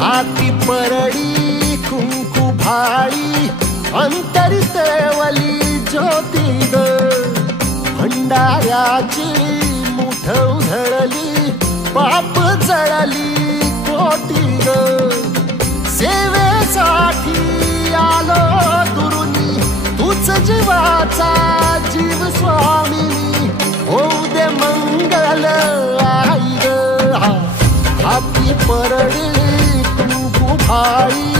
हाती परडी कुंकू भाळी अंतरी तेवली ज्योती ग भंडाऱ्याची मुठ उधळली पाप जळली कोटी ग सेवेसाठी आलो दुरुनी तूच जीवाचा जीव स्वामिनी होऊ दे मंगल आई ग हाती परडी कुंकू भाळी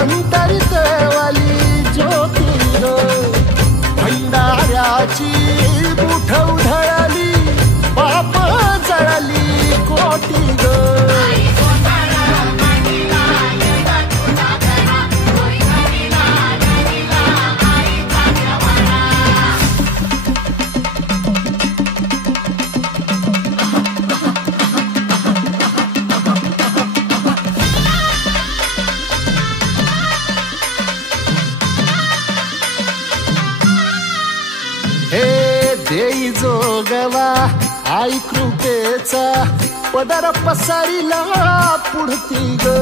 अंतरी तेवली ज्योती ग भंडाऱ्याची मुठ उधळली पाप जळली कोटी ग देई जोगवा आई कृपेचा पदर पसरिला पुढती ग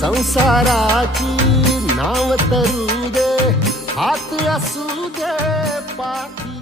संसाराची नाव तरू दे हात असू दे पाठी